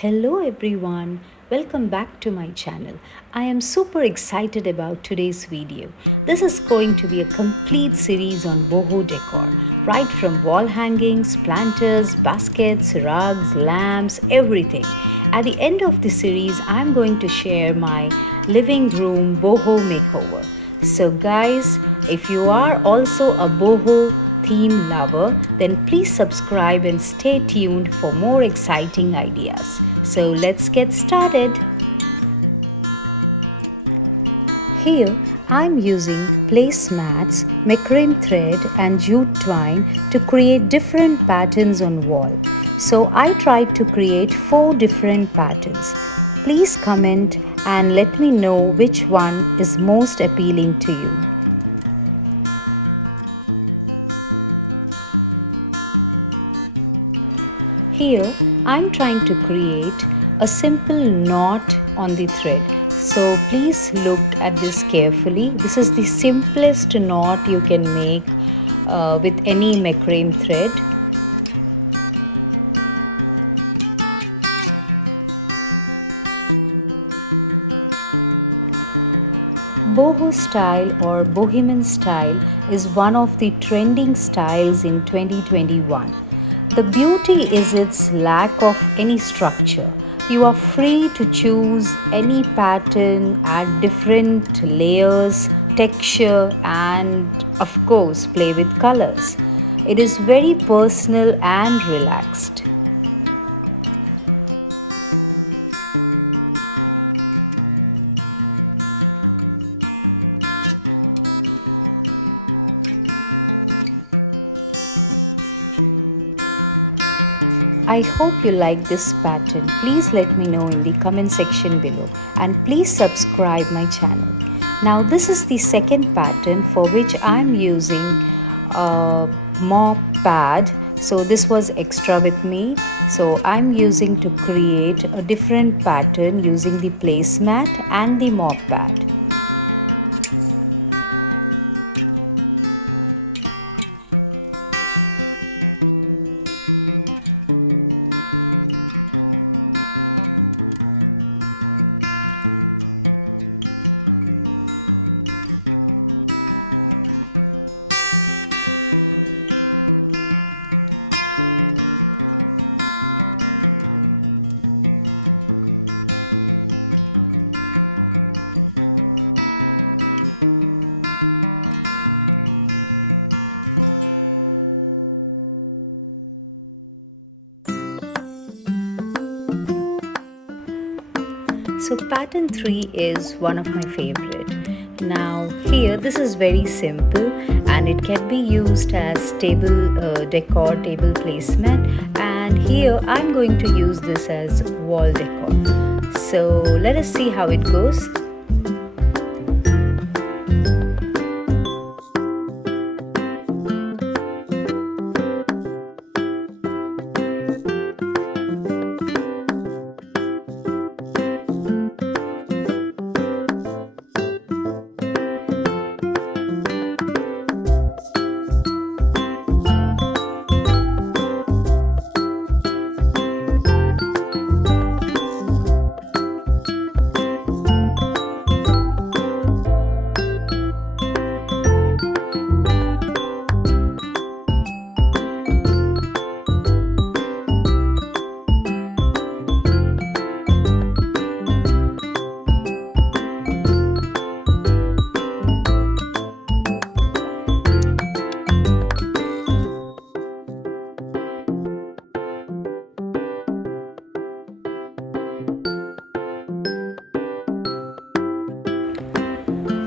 Hello everyone, welcome back to my channel. I am super excited about today's video. This is going to be a complete series on boho decor, right from wall hangings, planters, baskets, rugs, lamps, everything. At the end of the series, I'm going to share my living room boho makeover. So guys, if you are also a boho theme lover, then please subscribe and stay tuned for more exciting ideas. So let's get started. Here I'm using placemats, macrame thread and jute twine to create different patterns on wall. So I tried to create 4 different patterns. Please comment and let me know which one is most appealing to you. Here I'm trying to create a simple knot on the thread. So please look at this carefully. This is the simplest knot you can make with any macrame thread. Boho style or bohemian style is one of the trending styles in 2021. The beauty is its lack of any structure. You are free to choose any pattern, add different layers, texture, and of course play with colors. It is very personal and relaxed. I hope you like this pattern. Please let me know in the comment section below and please subscribe my channel. Now this is the second pattern for which I'm using a mop pad. So this was extra with me. So I'm using to create a different pattern using the placemat and the mop pad. So pattern 3 is one of my favorite. Now here this is very simple and it can be used as table decor, table placemat, and here I'm going to use this as wall decor. So let us see how it goes.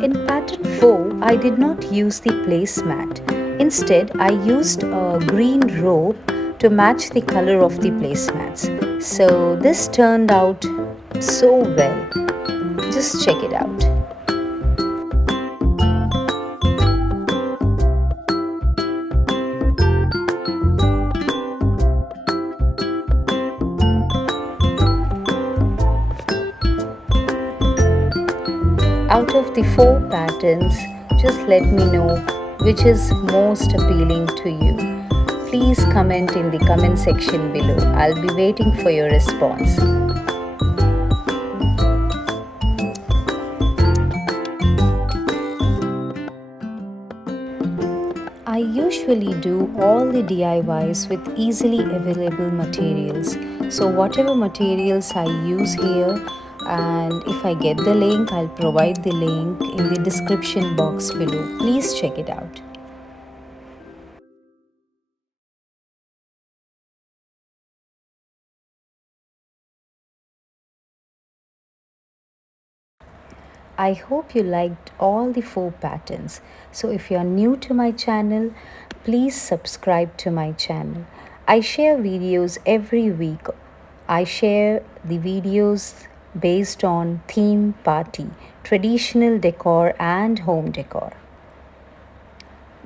In pattern 4, I did not use the placemat. Instead, I used a green rope to match the color of the placemats. So this turned out so well. Just check it out. Out of the 4 patterns, just let me know which is most appealing to you. Please comment in the comment section below. I'll be waiting for your response. usually do all the DIYs with easily available materials. So, whatever materials I use here, and if I get the link, I'll provide the link in the description box below. Please check it out. I hope you liked all the 4 patterns. So, if you are new to my channel, please subscribe to my channel. I share videos every week. I share the videos based on theme party, traditional decor, and home decor.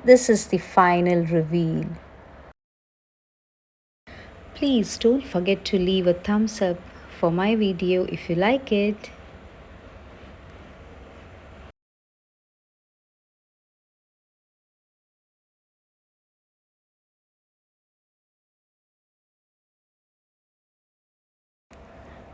This is the final reveal. Please don't forget to leave a thumbs up for my video if you like it.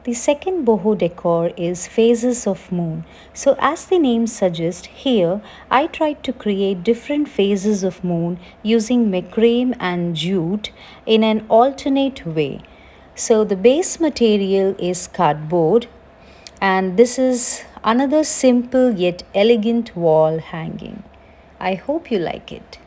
The second boho decor is phases of moon. So as the name suggests, here I tried to create different phases of moon using macrame and jute in an alternate way. So the base material is cardboard, and this is another simple yet elegant wall hanging. I hope you like it.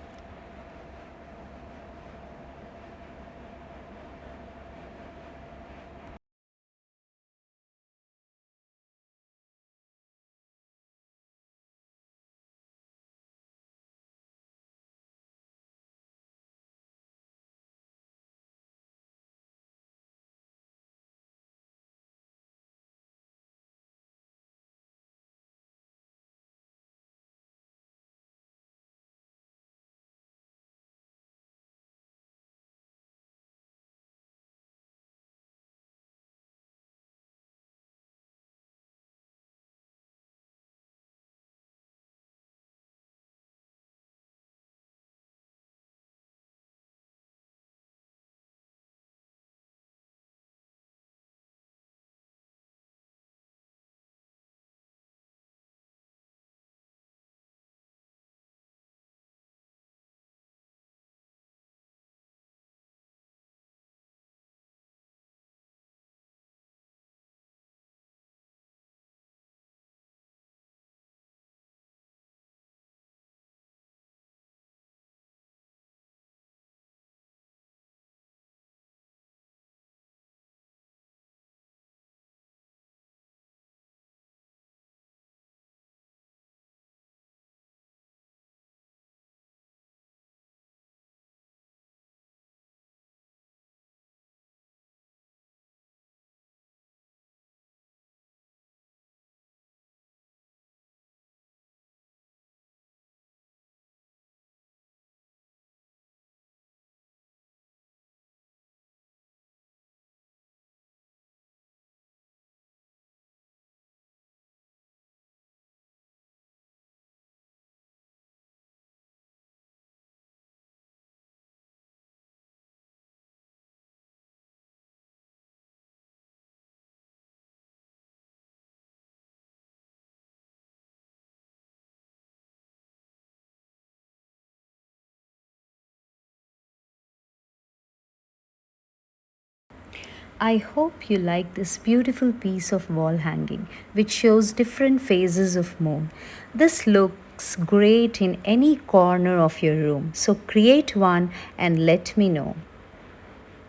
I hope you like this beautiful piece of wall hanging which shows different phases of moon. This looks great in any corner of your room. So create one and let me know.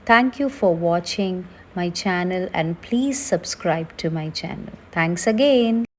Thank you for watching my channel and please subscribe to my channel. Thanks again.